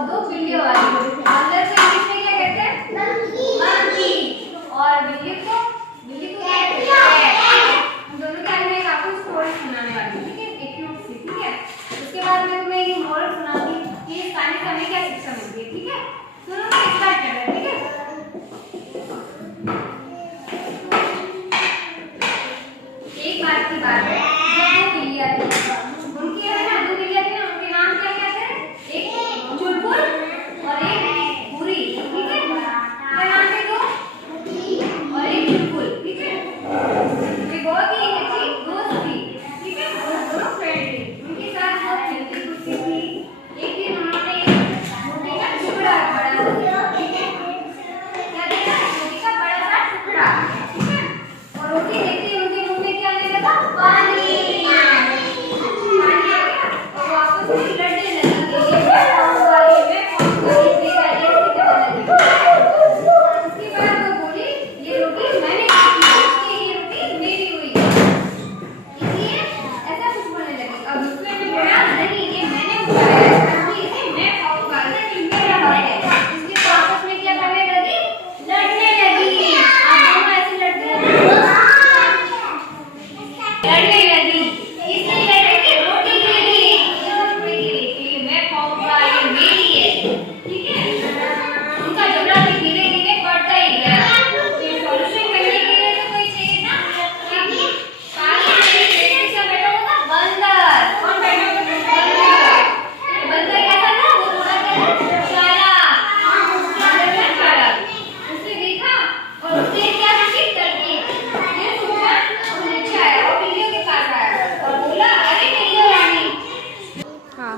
और दो बिल्लियों वाली। बंदर को इंग्लिश में क्या कहते हैं? मंकी। और बिल्ली को क्या कहते हैं? हम दोनों के में आपको स्टोरी सुनाने वाली हूँ, ठीक है? एक क्यूट सी, ठीक है? उसके बाद मैं तुम्हें ये मोरल सुनाऊंगी कि इस कहानी से हमें क्या शिक्षा मिलती है, ठीक है? सुनो, मैं स्टार्ट कर रहे हैं, ठीक है? एक बात की बात है, दो बिल्लियां थी। उनकी है ना, दो बिल्लियां थी ना, उनके नाम क्या क्या थे? एक चुलबुल और एक बुरी, ठीक है? क्या नाम थे दो? और एक चुलबुल, ठीक है? वे बहुत ही अच्छी दोस्त थी, ठीक है? दोनों फ्रेंड थे। उनके साथ बहुत खेलती कूदती थी। एक दिन उन्होंने रोटी का टुकड़ा बड़ा सा, ठीक है? क्या देखा? रोटी का बड़ा सा टुकड़ा, ठीक है? और रोटी देखते ही उनके मुंह में क्या आने लगा? पानी आ गया। और वो आपस में लड़ने लगी कि ये मैं खाऊंगा, ये मैं खाऊंगा, ये मेरा, ये उसकी कहने लगी। उसके बाद वो बोली, ये रोटी मैंने खाई है, इसलिए ये रोटी मेरी हुई है, इसलिए ऐसा कुछ बोलने लगी। अब दूसरे ने बोला, नहीं ये मैंने उठाया है, इसलिए इसे मैं खाऊंगा, ये मेरा है। इसलिए वो आपस में क्या करने लगी? लड़ने लगी। आप दोनों ऐसे लड़ते हैं ना? लड़ने लगी। इसलिए लड़ने की रोटी गिरी, ये रोटी गिरी कि मैं खाऊंगा, ये मेरी है, ठीक है? उनका झगड़ा भी धीरे धीरे बढ़ता ही गया। फिर सॉल्यूशन करने के लिए तो कोई चाहिए ना? पास में एक से बैठा होगा बंदर। कौन बैठा होगा? बंदर। बंदर कैसा था? वो थोड़ा सा चालाक। बंदर था चालाक। उसने देखा और उसने क्या की तरकीब। ये सोचा और नीचे आया और बिल्लियों के पास आया और बोला, अरे बिल्लियों रानी, हाँ